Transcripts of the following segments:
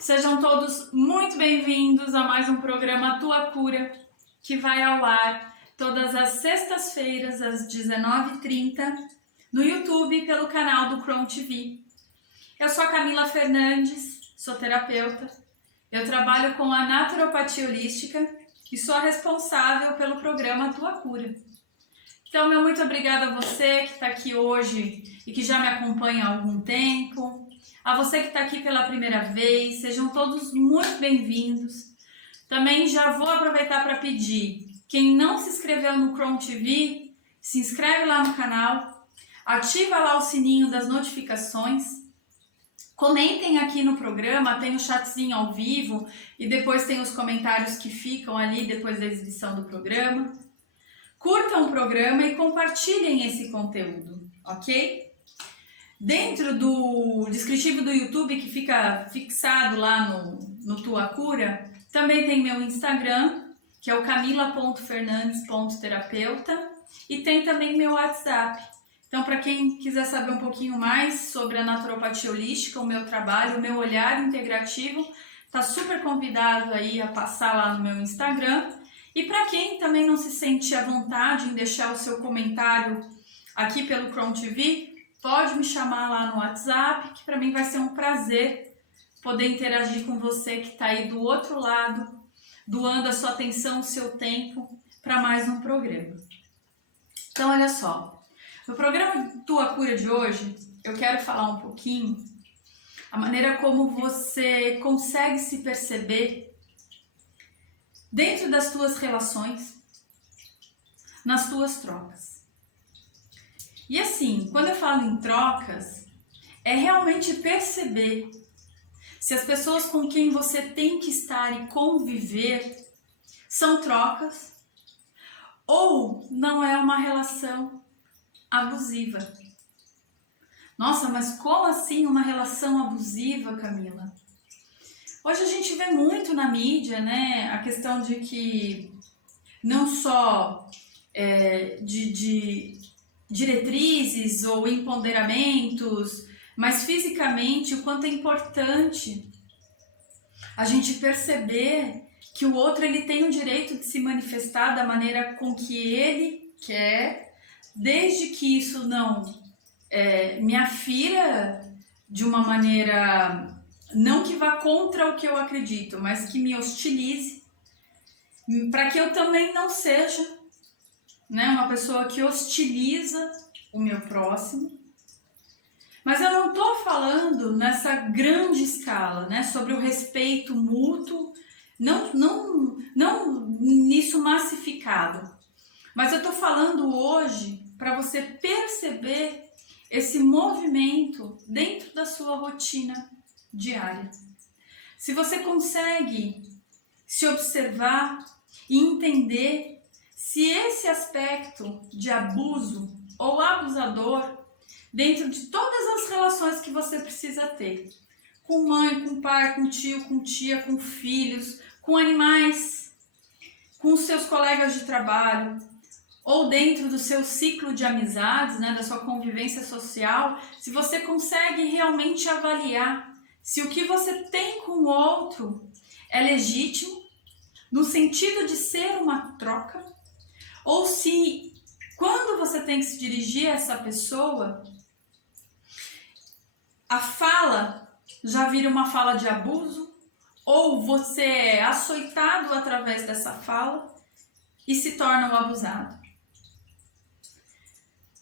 Sejam todos muito bem-vindos a mais um programa Tua Cura, que vai ao ar todas as sextas-feiras às 19h30 no YouTube pelo canal do Crown TV. Eu sou a Camila Fernandes, sou terapeuta. Eu trabalho com a naturopatia holística e sou a responsável pelo programa Tua Cura. Então, meu muito obrigada a você que está aqui hoje e que já me acompanha há algum tempo. A você que está aqui pela primeira vez, sejam todos muito bem-vindos. Também já vou aproveitar para pedir, quem não se inscreveu no Crown TV, se inscreve lá no canal, ativa lá o sininho das notificações, comentem aqui no programa, tem o chatzinho ao vivo e depois tem os comentários que ficam ali depois da exibição do programa. Curtam o programa e compartilhem esse conteúdo, ok? Dentro do descritivo do YouTube, que fica fixado lá no Tua Cura, também tem meu Instagram, que é o camila.fernandes.terapeuta, e tem também meu WhatsApp. Então, para quem quiser saber um pouquinho mais sobre a naturopatia holística, o meu trabalho, o meu olhar integrativo, está super convidado aí a passar lá no meu Instagram. E para quem também não se sente à vontade em deixar o seu comentário aqui pelo Crown TV, pode me chamar lá no WhatsApp, que para mim vai ser um prazer poder interagir com você que está aí do outro lado, doando a sua atenção, o seu tempo para mais um programa. Então, olha só, no programa Tua Cura de hoje, eu quero falar um pouquinho a maneira como você consegue se perceber dentro das tuas relações, nas tuas trocas. E assim, quando eu falo em trocas, é realmente perceber se as pessoas com quem você tem que estar e conviver são trocas ou não é uma relação abusiva. Nossa, mas como assim uma relação abusiva, Camila? Hoje a gente vê muito na mídia, né, a questão de que não só de diretrizes ou empoderamentos, mas fisicamente o quanto é importante a gente perceber que o outro ele tem o direito de se manifestar da maneira com que ele quer, desde que isso não me afira de uma maneira não que vá contra o que eu acredito, mas que me hostilize, para que eu também não seja, né, uma pessoa que hostiliza o meu próximo. Mas eu não estou falando nessa grande escala, né, sobre o respeito mútuo, não nisso massificado. Mas eu estou falando hoje para você perceber esse movimento dentro da sua rotina diária. Se você consegue se observar e entender se esse aspecto de abuso ou abusador dentro de todas as relações que você precisa ter, com mãe, com pai, com tio, com tia, com filhos, com animais, com os seus colegas de trabalho, ou dentro do seu ciclo de amizades, né, da sua convivência social, se você consegue realmente avaliar se o que você tem com o outro é legítimo, no sentido de ser uma troca, ou se quando você tem que se dirigir a essa pessoa, a fala já vira uma fala de abuso, ou você é açoitado através dessa fala e se torna um abusado.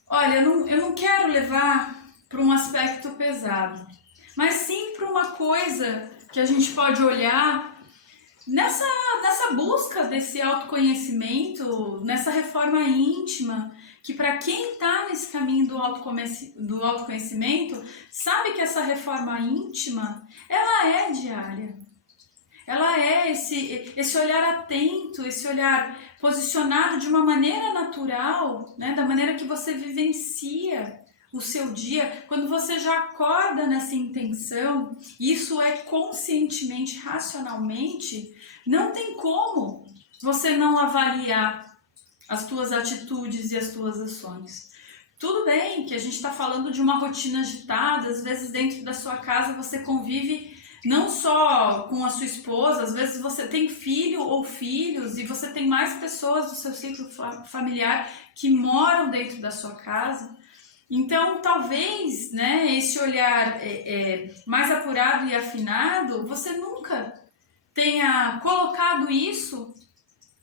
Olha, eu não quero levar para um aspecto pesado, mas sim para uma coisa que a gente pode olhar nessa busca desse autoconhecimento, nessa reforma íntima, que para quem está nesse caminho do autoconhecimento, sabe que essa reforma íntima, ela é diária. Ela é esse olhar atento, esse olhar posicionado de uma maneira natural, né, da maneira que você vivencia o seu dia, quando você já acorda nessa intenção, isso é conscientemente, racionalmente, não tem como você não avaliar as tuas atitudes e as tuas ações. Tudo bem que a gente está falando de uma rotina agitada, às vezes dentro da sua casa você convive não só com a sua esposa, às vezes você tem filho ou filhos e você tem mais pessoas do seu ciclo familiar que moram dentro da sua casa. Então, talvez, né, esse olhar mais apurado e afinado, você nunca tenha colocado isso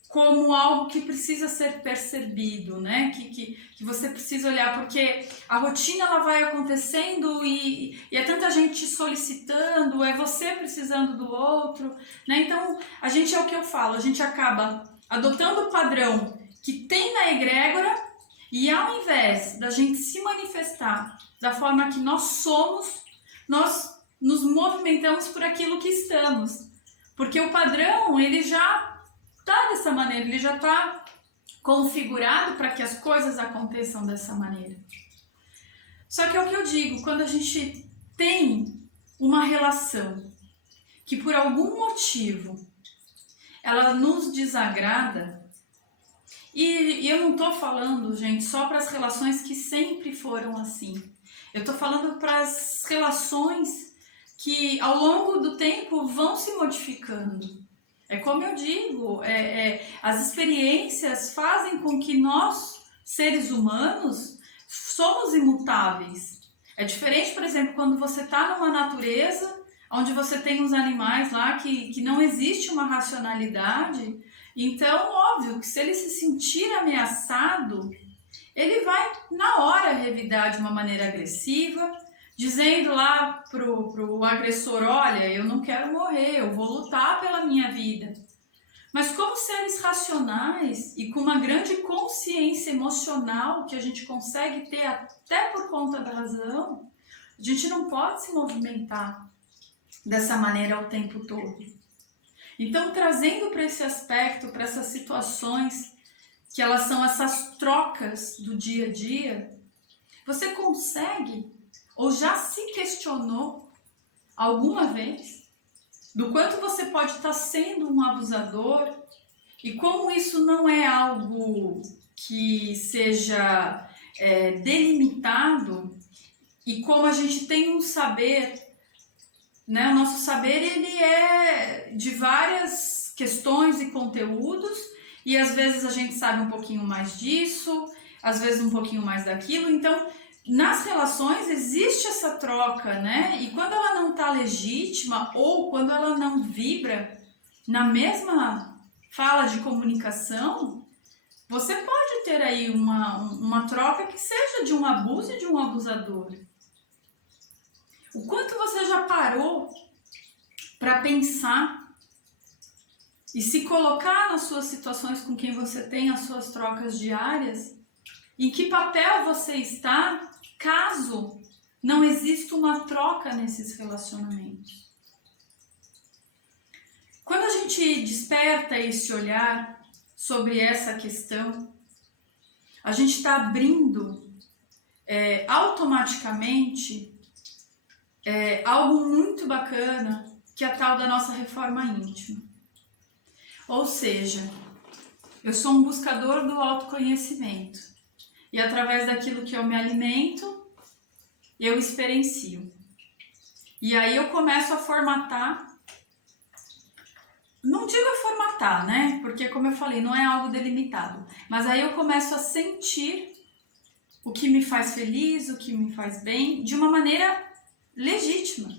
como algo que precisa ser percebido, né? Que você precisa olhar, porque a rotina ela vai acontecendo e é tanta gente solicitando, é você precisando do outro, né? Então, a gente é o que eu falo, a gente acaba adotando o padrão que tem na egrégora e ao invés da gente se manifestar da forma que nós somos, nós nos movimentamos por aquilo que estamos. Porque o padrão, ele já está dessa maneira, ele já está configurado para que as coisas aconteçam dessa maneira. Só que é o que eu digo, quando a gente tem uma relação que por algum motivo ela nos desagrada, e eu não estou falando, gente, só para as relações que sempre foram assim. Eu estou falando para as relações que ao longo do tempo vão se modificando. É como eu digo, as experiências fazem com que nós, seres humanos, somos imutáveis. É diferente, por exemplo, quando você está numa natureza, onde você tem uns animais lá que não existe uma racionalidade. Então, óbvio que se ele se sentir ameaçado, ele vai na hora revidar de uma maneira agressiva, dizendo lá pro agressor, olha, eu não quero morrer, eu vou lutar pela minha vida. Mas como seres racionais e com uma grande consciência emocional que a gente consegue ter até por conta da razão, a gente não pode se movimentar dessa maneira o tempo todo. Então, trazendo para esse aspecto, para essas situações, que elas são essas trocas do dia a dia, você consegue ou já se questionou alguma vez do quanto você pode estar sendo um abusador e como isso não é algo que seja delimitado e como a gente tem um saber, né? O nosso saber ele é de várias questões e conteúdos e às vezes a gente sabe um pouquinho mais disso, às vezes um pouquinho mais daquilo, então nas relações existe essa troca, né? E quando ela não está legítima ou quando ela não vibra na mesma fala de comunicação, você pode ter aí uma troca que seja de um abuso e de um abusador. O quanto você já parou para pensar e se colocar nas suas situações com quem você tem as suas trocas diárias? Em que papel você está caso não exista uma troca nesses relacionamentos? Quando a gente desperta esse olhar sobre essa questão, a gente está abrindo automaticamente algo muito bacana, que é a tal da nossa reforma íntima. Ou seja, eu sou um buscador do autoconhecimento. E através daquilo que eu me alimento, eu experiencio. E aí eu começo a formatar, não digo a formatar, né? Porque como eu falei, não é algo delimitado. Mas aí eu começo a sentir o que me faz feliz, o que me faz bem, de uma maneira legítima.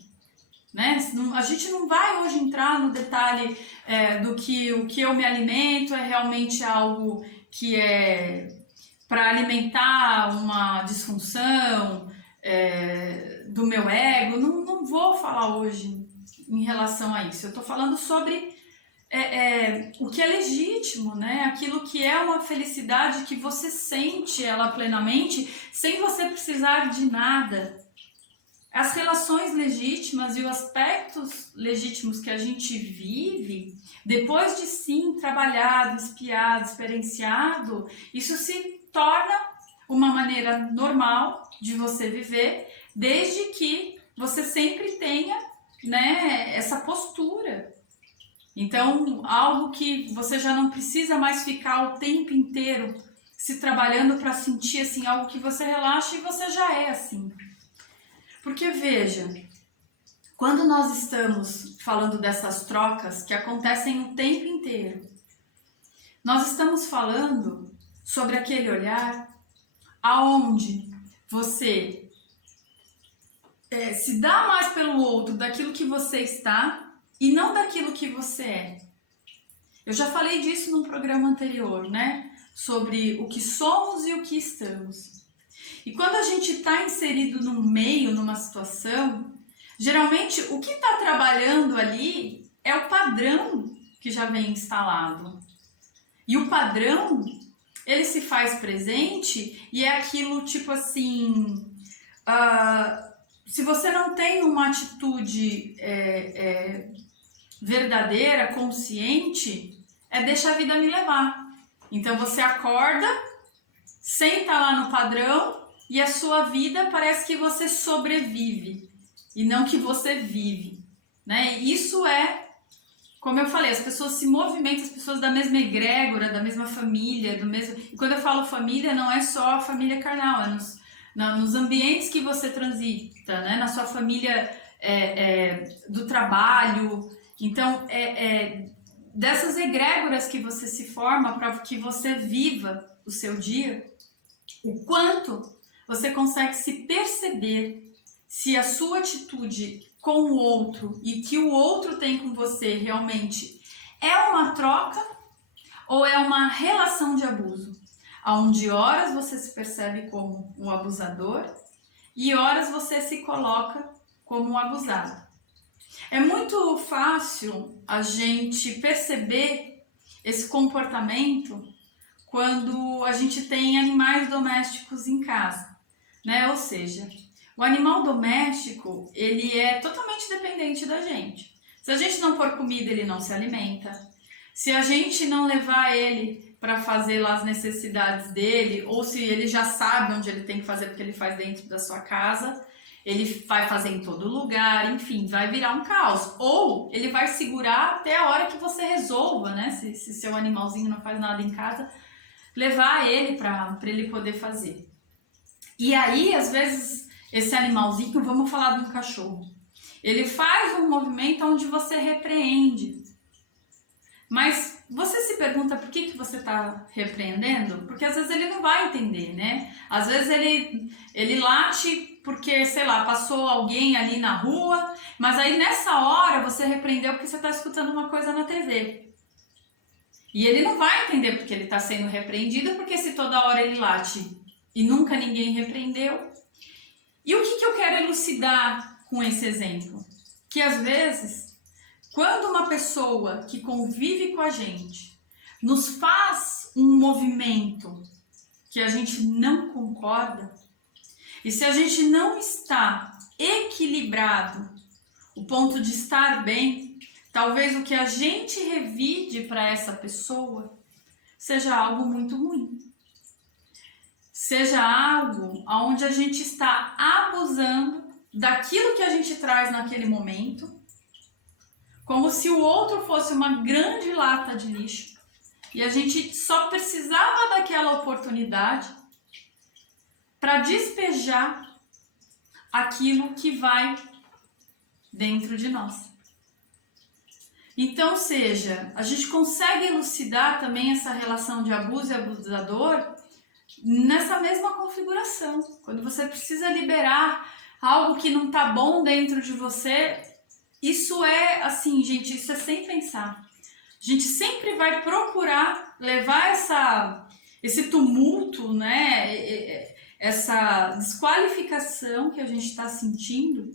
Né? A gente não vai hoje entrar no detalhe do que o que eu me alimento é realmente algo que é para alimentar uma disfunção do meu ego. Não vou falar hoje em relação a isso. Eu estou falando sobre o que é legítimo, né? Aquilo que é uma felicidade que você sente ela plenamente, sem você precisar de nada. As relações legítimas e os aspectos legítimos que a gente vive, depois de sim trabalhado, espiado, experienciado, isso se torna uma maneira normal de você viver, desde que você sempre tenha, né, essa postura. Então, algo que você já não precisa mais ficar o tempo inteiro se trabalhando para sentir assim, algo que você relaxa e você já é assim. Porque veja, quando nós estamos falando dessas trocas que acontecem o tempo inteiro, nós estamos falando sobre aquele olhar aonde você se dá mais pelo outro daquilo que você está e não daquilo que você é. Eu já falei disso num programa anterior, né? Sobre o que somos e o que estamos. E quando a gente está inserido num meio, numa situação, geralmente o que está trabalhando ali é o padrão que já vem instalado. E o padrão, ele se faz presente e é aquilo tipo assim, se você não tem uma atitude verdadeira, consciente, deixa a vida me levar. Então você acorda, senta lá no padrão e a sua vida parece que você sobrevive e não que você vive, né? Isso como eu falei, as pessoas se movimentam, as pessoas da mesma egrégora, da mesma família, E quando eu falo família, não é só a família carnal, é nos ambientes que você transita, né? Na sua família do trabalho. Então, dessas egrégoras que você se forma para que você viva o seu dia, o quanto você consegue se perceber se a sua atitude com o outro e que o outro tem com você realmente é uma troca ou é uma relação de abuso, onde horas você se percebe como um abusador e horas você se coloca como um abusado. É muito fácil a gente perceber esse comportamento quando a gente tem animais domésticos em casa, né? Ou seja, o animal doméstico, ele é totalmente dependente da gente. Se a gente não pôr comida, ele não se alimenta. Se a gente não levar ele para fazer lá as necessidades dele, ou se ele já sabe onde ele tem que fazer porque ele faz dentro da sua casa, ele vai fazer em todo lugar, enfim, vai virar um caos. Ou ele vai segurar até a hora que você resolva, né? Se seu animalzinho não faz nada em casa, levar ele para ele poder fazer. E aí, às vezes, esse animalzinho, vamos falar de um cachorro, ele faz um movimento onde você repreende. Mas você se pergunta por que você está repreendendo? Porque às vezes ele não vai entender, né? Às vezes ele late porque, sei lá, passou alguém ali na rua, mas aí nessa hora você repreendeu porque você está escutando uma coisa na TV. E ele não vai entender porque ele está sendo repreendido, porque se toda hora ele late e nunca ninguém repreendeu. E o que eu quero elucidar com esse exemplo? Que às vezes, quando uma pessoa que convive com a gente nos faz um movimento que a gente não concorda, e se a gente não está equilibrado, o ponto de estar bem, talvez o que a gente revide para essa pessoa seja algo muito ruim. Seja algo onde a gente está abusando daquilo que a gente traz naquele momento, como se o outro fosse uma grande lata de lixo e a gente só precisava daquela oportunidade para despejar aquilo que vai dentro de nós. Então, a gente consegue elucidar também essa relação de abuso e abusador nessa mesma configuração. Quando você precisa liberar algo que não tá bom dentro de você, isso é assim, gente, isso é sem pensar. A gente sempre vai procurar levar esse tumulto, né? Essa desqualificação que a gente está sentindo,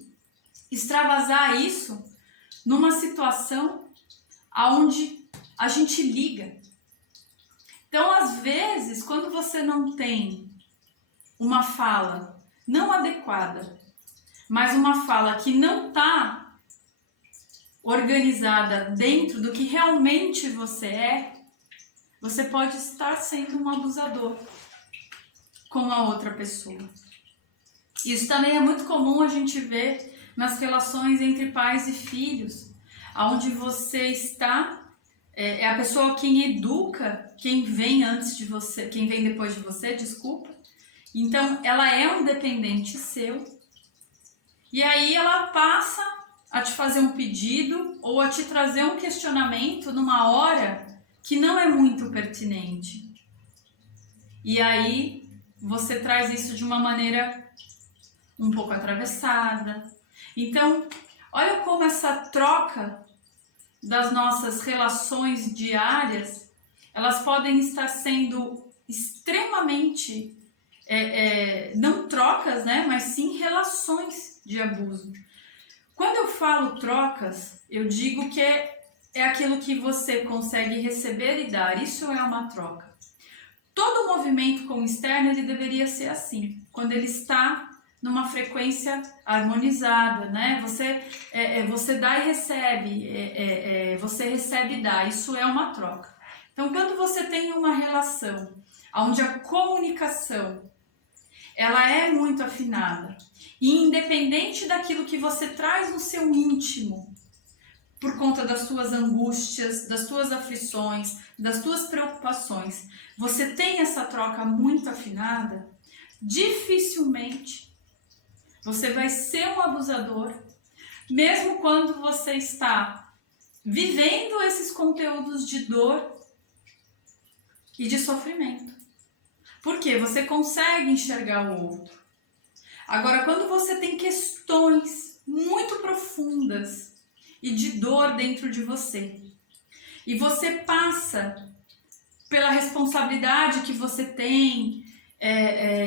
extravasar isso numa situação onde a gente liga. Então, às vezes, quando você não tem uma fala não adequada, mas uma fala que não está organizada dentro do que realmente você pode estar sendo um abusador com a outra pessoa. Isso também é muito comum a gente ver nas relações entre pais e filhos, onde você está... É a pessoa quem educa quem vem antes de você, quem vem depois de você, desculpa. Então, ela é um dependente seu. E aí ela passa a te fazer um pedido ou a te trazer um questionamento numa hora que não é muito pertinente. E aí você traz isso de uma maneira um pouco atravessada. Então, olha como essa troca das nossas relações diárias, elas podem estar sendo extremamente, não trocas, né, mas sim relações de abuso. Quando eu falo trocas, eu digo que é aquilo que você consegue receber e dar. Isso é uma troca. Todo movimento com o externo, ele deveria ser assim. Quando ele está numa frequência harmonizada, né? Você dá e recebe, você recebe e dá. Isso é uma troca. Então, quando você tem uma relação onde a comunicação ela é muito afinada, e independente daquilo que você traz no seu íntimo, por conta das suas angústias, das suas aflições, das suas preocupações, você tem essa troca muito afinada, dificilmente você vai ser um abusador, mesmo quando você está vivendo esses conteúdos de dor e de sofrimento. Porque você consegue enxergar o outro. Agora, quando você tem questões muito profundas e de dor dentro de você, e você passa pela responsabilidade que você tem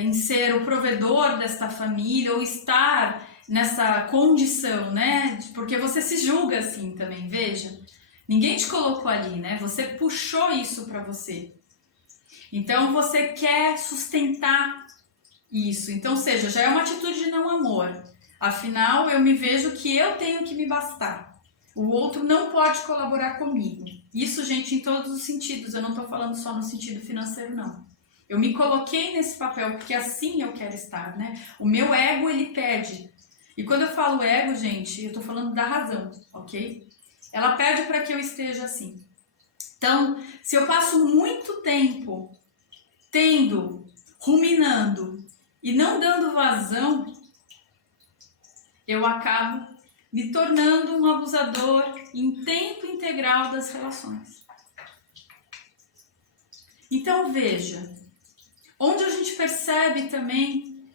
em ser o provedor desta família, ou estar nessa condição, né? Porque você se julga assim também, veja. Ninguém te colocou ali, né? Você puxou isso para você. Então você quer sustentar isso. Então, ou seja, já é uma atitude de não amor. Afinal, eu me vejo que eu tenho que me bastar. O outro não pode colaborar comigo. Isso, gente, em todos os sentidos. Eu não estou falando só no sentido financeiro, não. Eu me coloquei nesse papel porque assim eu quero estar, né? O meu ego, ele pede. E quando eu falo ego, gente, eu estou falando da razão, ok? Ela pede para que eu esteja assim. Então, se eu passo muito tempo ruminando e não dando vazão, eu acabo me tornando um abusador em tempo integral das relações. Então veja, onde a gente percebe também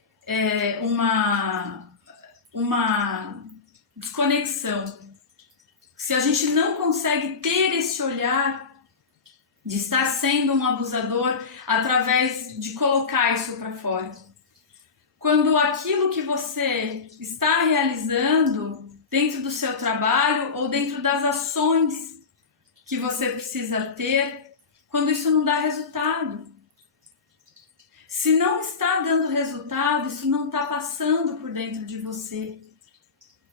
uma desconexão. Se a gente não consegue ter esse olhar de estar sendo um abusador através de colocar isso para fora. Quando aquilo que você está realizando dentro do seu trabalho ou dentro das ações que você precisa ter, quando isso não dá resultado. Se não está dando resultado, isso não está passando por dentro de você.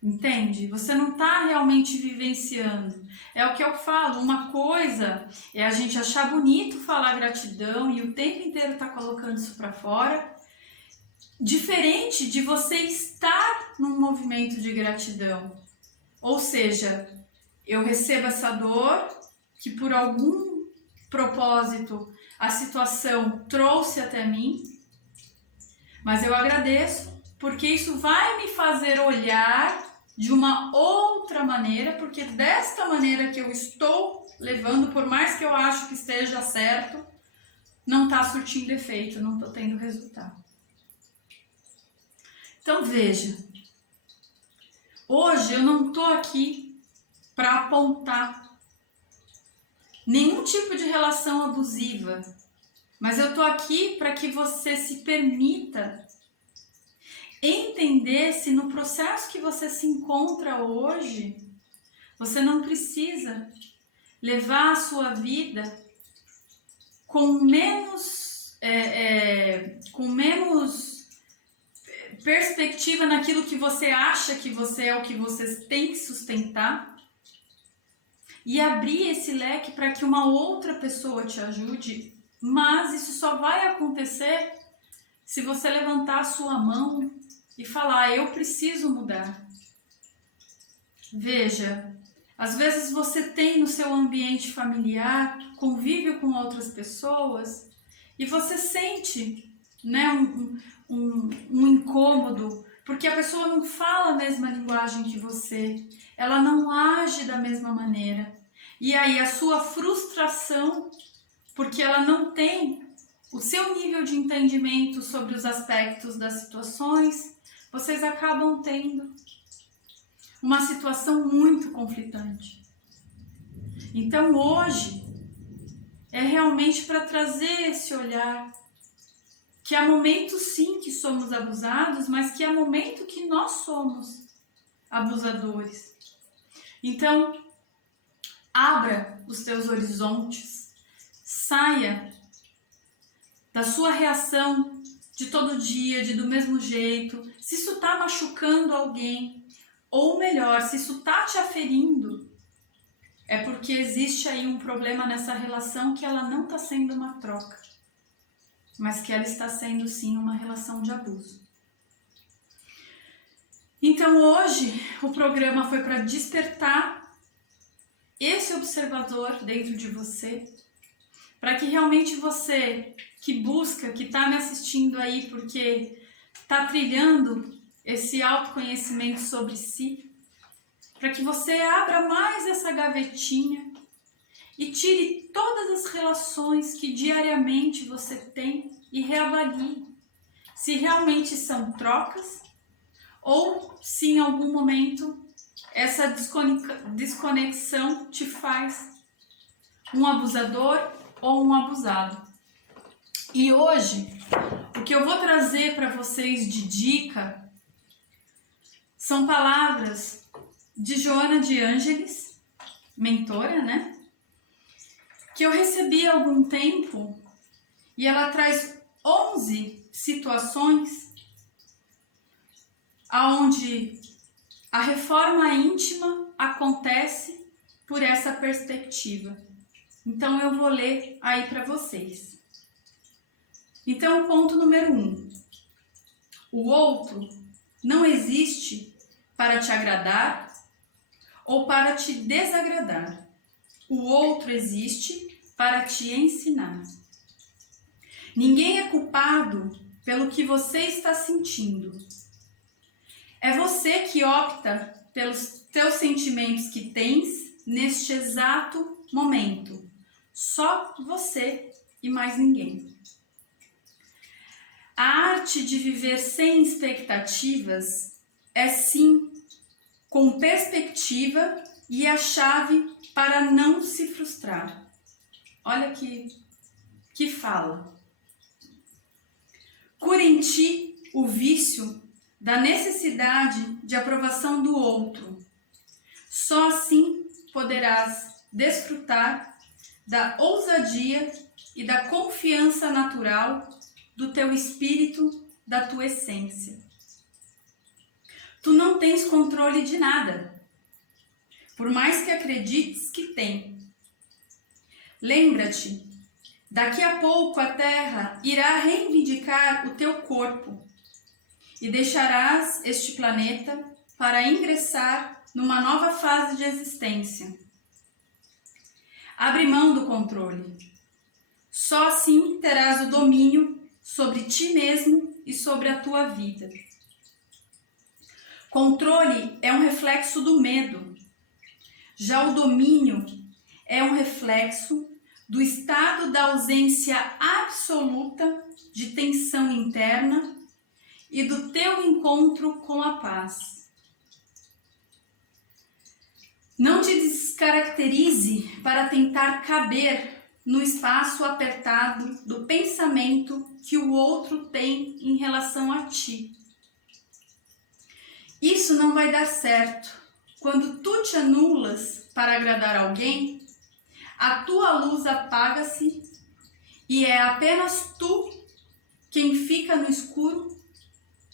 Entende? Você não está realmente vivenciando. É o que eu falo, uma coisa é a gente achar bonito falar gratidão e o tempo inteiro estar colocando isso para fora, diferente de você estar num movimento de gratidão. Ou seja, eu recebo essa dor que por algum propósito a situação trouxe até mim, mas eu agradeço porque isso vai me fazer olhar de uma outra maneira, porque desta maneira que eu estou levando, por mais que eu acho que esteja certo, não está surtindo efeito, não estou tendo resultado. Então veja, hoje eu não estou aqui para apontar nenhum tipo de relação abusiva, mas eu estou aqui para que você se permita entender se no processo que você se encontra hoje, você não precisa levar a sua vida com menos perspectiva naquilo que você acha que você é, o que você tem que sustentar, e abrir esse leque para que uma outra pessoa te ajude, mas isso só vai acontecer se você levantar a sua mão e falar, eu preciso mudar. Veja, às vezes você tem no seu ambiente familiar, convívio com outras pessoas, e você sente, né, um incômodo, porque a pessoa não fala a mesma linguagem que você. ela não age da mesma maneira. E aí a sua frustração, porque ela não tem o seu nível de entendimento sobre os aspectos das situações, vocês acabam tendo uma situação muito conflitante. Então hoje é realmente para trazer esse olhar, que há momentos sim que somos abusados, mas que há momento que nós somos abusadores. Então, abra os teus horizontes, saia da sua reação de todo dia, de do mesmo jeito. Se isso está machucando alguém, ou melhor, se isso está te aferindo, é porque existe aí um problema nessa relação que ela não está sendo uma troca, mas que ela está sendo sim uma relação de abuso. Então hoje o programa foi para despertar esse observador dentro de você, para que realmente você que busca, que está me assistindo aí porque está trilhando esse autoconhecimento sobre si, para que você abra mais essa gavetinha e tire todas as relações que diariamente você tem e reavalie se realmente são trocas ou se em algum momento essa desconexão te faz um abusador ou um abusado. E hoje, o que eu vou trazer para vocês de dica são palavras de Joana de Ângeles, mentora, né? Que eu recebi há algum tempo, e ela traz 11 situações onde a reforma íntima acontece por essa perspectiva. Então eu vou ler aí para vocês. Então, ponto número 1. O outro não existe para te agradar ou para te desagradar. O outro existe para te ensinar. Ninguém é culpado pelo que você está sentindo. É você que opta pelos teus sentimentos que tens neste exato momento. Só você e mais ninguém. A arte de viver sem expectativas é sim com perspectiva e a chave para não se frustrar. Olha que fala. Cura em ti o vício da necessidade de aprovação do outro. Só assim poderás desfrutar da ousadia e da confiança natural do teu espírito, da tua essência. Tu não tens controle de nada, por mais que acredites que tem. Lembra-te, daqui a pouco a terra irá reivindicar o teu corpo e deixarás este planeta para ingressar numa nova fase de existência. Abre mão do controle. Só assim terás o domínio sobre ti mesmo e sobre a tua vida. Controle é um reflexo do medo. Já o domínio é um reflexo do estado da ausência absoluta de tensão interna e do teu encontro com a paz. Não te descaracterize para tentar caber no espaço apertado do pensamento que o outro tem em relação a ti. Isso não vai dar certo. Quando tu te anulas para agradar alguém, a tua luz apaga-se e é apenas tu quem fica no escuro,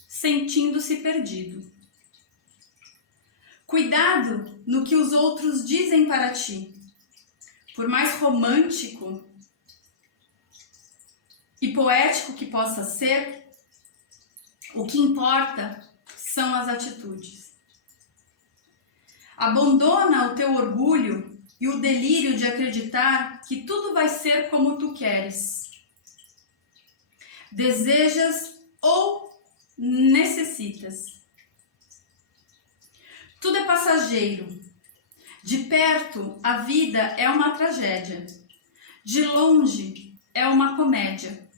sentindo-se perdido. Cuidado no que os outros dizem para ti. Por mais romântico e poético que possa ser, o que importa são as atitudes. Abandona o teu orgulho e o delírio de acreditar que tudo vai ser como tu queres, desejas ou necessitas. Tudo é passageiro. De perto, a vida é uma tragédia. De longe, é uma comédia.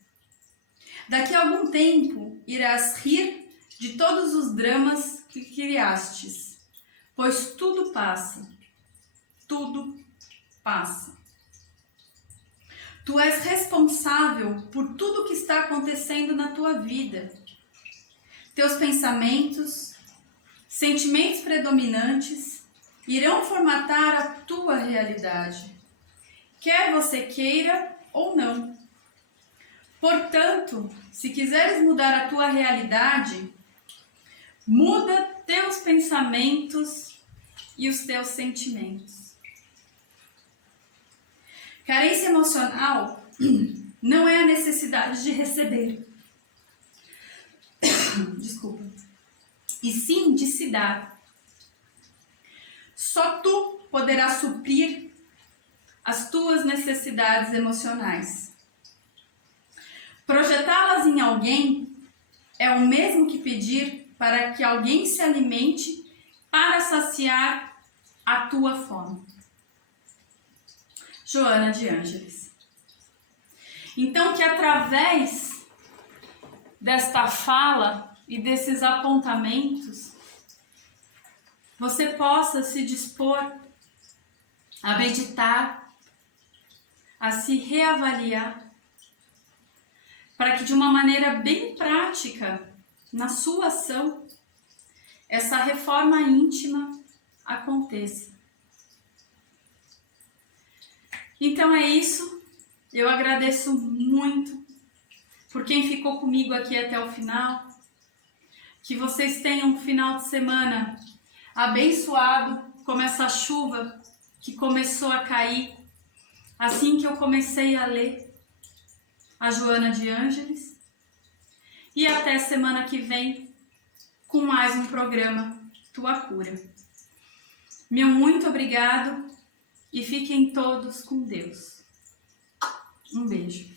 Daqui a algum tempo, irás rir de todos os dramas que criastes, pois tudo passa. Tudo passa. Tu és responsável por tudo que está acontecendo na tua vida. Teus pensamentos, sentimentos predominantes irão formatar a tua realidade, quer você queira ou não. Portanto, se quiseres mudar a tua realidade, muda teus pensamentos e os teus sentimentos. Carência emocional não é a necessidade de receber, desculpa, e sim de se dar. Só tu poderás suprir as tuas necessidades emocionais. Projetá-las em alguém é o mesmo que pedir para que alguém se alimente para saciar a tua fome. Joana de Ângeles. Então, que através desta fala e desses apontamentos, você possa se dispor a meditar, a se reavaliar, para que de uma maneira bem prática, na sua ação, essa reforma íntima aconteça. Então é isso, eu agradeço muito por quem ficou comigo aqui até o final, que vocês tenham um final de semana abençoado, como essa chuva que começou a cair assim que eu comecei a ler a Joana de Ângeles. E até semana que vem com mais um programa Tua Cura. Meu muito obrigado e fiquem todos com Deus. Um beijo.